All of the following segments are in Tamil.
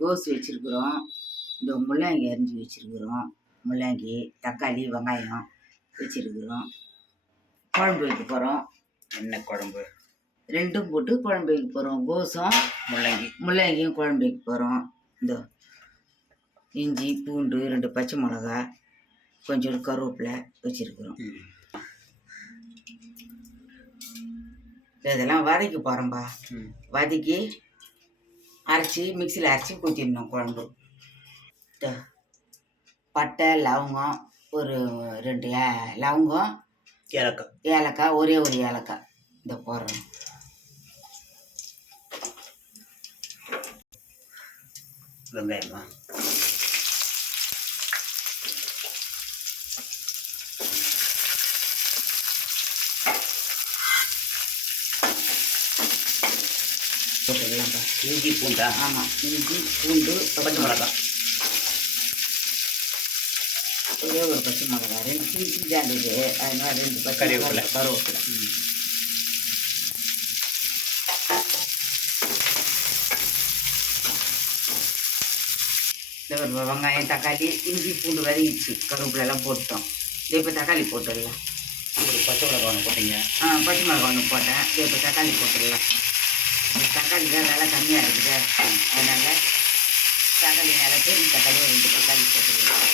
கோஸ் வச்சுருக்குறோம். இந்த முள்ளங்கி அரிஞ்சு வச்சுருக்குறோம். முள்ளங்கி தக்காளி வெங்காயம் வச்சுருக்குறோம். குழம்பு வைக்க போகிறோம் என்ன குழம்பு? ரெண்டும் போட்டு குழம்பு வைக்க போகிறோம் கோஸும் முள்ளங்கி. முள்ளங்கியும் குழம்பு வைக்க போகிறோம் இந்த இஞ்சி பூண்டு ரெண்டு பச்சை மிளகா கொஞ்சோண்டு கருவேப்பிலை வச்சுருக்குறோம். இதெல்லாம் வதக்கி போகிறோம்பா. வதக்கி அரைச்சி மிக்சியில் அரைச்சி ஊற்றிடணும் குழம்பு. பட்டை லவங்கம் ஒரு ரெண்டு லவங்கம் ஏலக்காய். ஏலக்காய் ஒரே ஒரு ஏலக்காய். இந்த போடுறோம் வெங்காயமா? போட்டுடலாம்ப்பா இஞ்சி பூண்டா ஆமாம் இஞ்சி பூண்டு பச்சை மிளகாய் ஒரே ஒரு பச்சை மிளகா ரெண்டு சின்ன அதனால ரெண்டு பச்சை கருவேப்பிலை. மிளகா கருவேப்பிலை வெங்காயம் தக்காளி இஞ்சி பூண்டு வதங்கிச்சு கருவேப்பிலை எல்லாம் போட்டோம் இப்போ தக்காளி போட்டுடலாம். ஒரு பச்சை மிளகாய் ஒன்று போட்டீங்க. ஆ பச்சை மிளகா ஒன்று போட்டேன். இப்போ தக்காளி போட்டுடலாம். தக்காளி தான் நல்லா கம்மியாக இருக்குது. அதனால் தக்காளி மேலே பெரிய தக்காளி ரெண்டு தக்காளி போட்டுக்கலாம்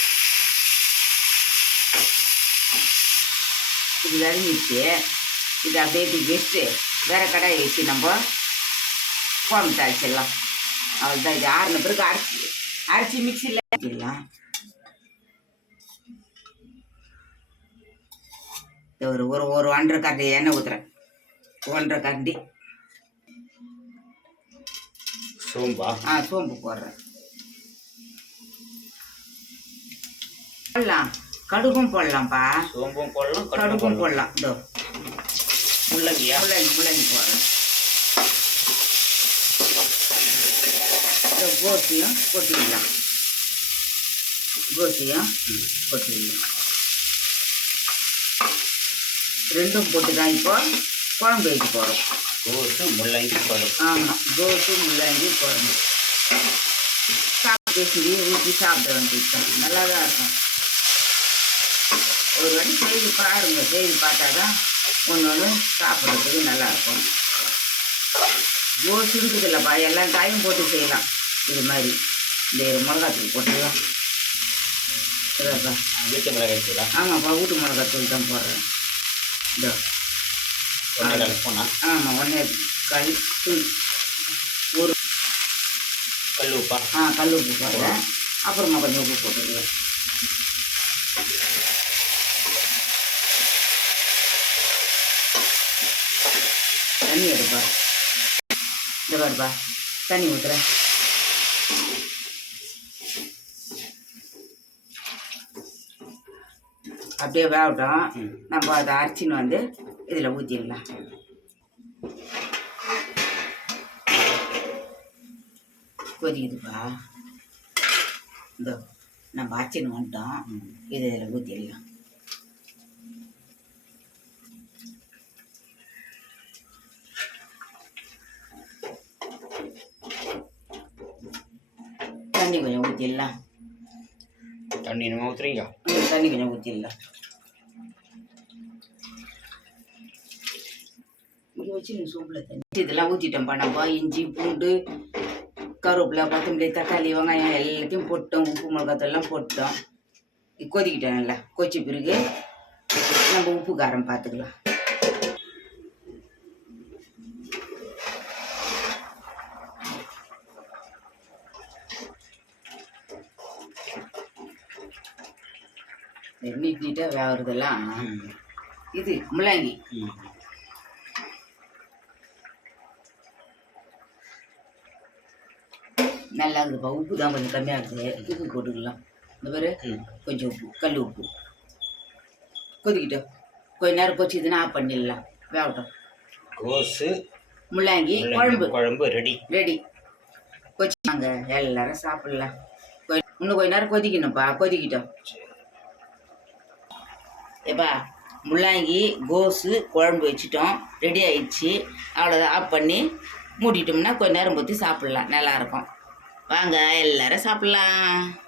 இது வதங்கிச்சு இது அப்படியே இப்படி வச்சுட்டு வேற வச்சு நம்ம குழம்பு தாளிச்சிடலாம். அவ்வளோதான் இது ஆறுன பிறகு அரைச்சி அரைச்சி மிக்சியில் வச்சிடலாம் ஒரு ஒரு ஒரு ஒன்றரை கரண்டி எண்ணெய் ஊற்றுறேன் ஒன்றரை கரண்டி. சோம்பா. ஆ சோம்பு போடுறேன். போடலாம். கடுகும் போடலாம்ப்பா. சோம்பும் போடலாம் கடுகும் போடலாம். இதோ. முள்ளங்கியா? முள்ளங்கி முள்ளங்கி போடுறேன். இந்த கோசியும் கொட்டிடலாம். கோசியும். கொட்டிடலாம். ரெண்டும் போட்டு தான் இப்போ குழம்பு வைக்க போகிறோம் கோசு முள்ளங்கி குழம்பு. ஆமாம் கோசு முள்ளங்கி குழம்பு. சாப்பிட்டு பேசி ஊற்றி சாப்பிட வேண்டியது நல்லா தான் இருக்கும். ஒரு வாட்டி செய்து பாருங்க. செய்து பார்த்தா தான் ஒன்று ஒன்று சாப்பிட்றதுக்கு நல்லா இருக்கும். கோஸ் இருக்குது இல்லைப்பா. எல்லா காயும் போட்டு செய்யலாம். இது மாதிரி. இந்த மிளகாத்தூள் போட்டுக்கலாம் இதாப்பா. வீட்டு மிளகாய் தூளா? ஆமாப்பா வீட்டு மிளகாத்தூள் தான் போடுறேன். இதோ. ஒன்றரை கால் ஸ்பூனா ஆமாம் ஒன்றே கால் ஒரு கல் உப்பா ஆ கல் உப்பு போடுறேன் அப்புறமா கொஞ்சம் உப்பு போட்டுக்கலாம். தண்ணி எடுப்பா. இந்த பாருப்பா தண்ணி ஊற்றுறேன் அப்படியே வேகட்டும். நம்ம அதை அரைச்சின்னு வந்து இதில் ஊற்றிடலாம் கொதிக்குதுப்பா இந்த நம்ம அரைச்சின்னு வந்துட்டோம். இது இதில் ஊற்றிடலாம் தண்ணி கொஞ்சம் ஊற்றிடலாம் தண்ணி நம்ம ஊற்றுறீங்க தண்ணி கொஞ்சம் ஊற்றிடலாம் இங்கே வச்சு நீ சூப்பில் தண்ணி. இதெல்லாம் ஊற்றிட்டோம்ப்பா நம்ம இஞ்சி பூண்டு கருவேப்பிலை கொத்தமல்லி தக்காளி வெங்காயம் எல்லாத்தையும் போட்டோம் உப்பு மிளகாத்தெல்லாம் போட்டோம் இது கொதிக்கிட்டோம் நல்லா. கொதிச்ச பிறகு நம்ம உப்பு காரம் பார்த்துக்கலாம். நீட் நீட்டாக வேகிறதெல்லாம் ம். இது முள்ளங்கி. நல்லா இருக்குதுப்பா உப்பு தான் கொஞ்சம் கம்மியாக இருக்குது உப்பு போட்டுக்கலாம். இந்த பேர். கொஞ்சம் உப்பு கல் உப்பு. கொதிக்கிட்டோம். கொஞ்ச நேரம் கொச்சிதுன்னா ஆஃப் பண்ணிடலாம். வேகட்டும். கோசு முள்ளங்கி குழம்பு. குழம்பு ரெடி. ரெடி. கொச்சினாங்க எல்லாரும் சாப்பிடலாம். இன்னும் கொஞ்ச நேரம் கொதிக்கணும்ப்பா. கொதிக்கிட்டோம். ஏப்பா முள்ளங்கி கோஸு குழம்பு வச்சுட்டோம். ரெடி ஆயிடுச்சு. அவ்வளோதான் ஆஃப் பண்ணி மூடிட்டோம்னா கொஞ்ச நேரம் பொத்தி சாப்பிட்லாம். நல்லாயிருக்கும் வாங்க எல்லாரும் சாப்பிடலாம்.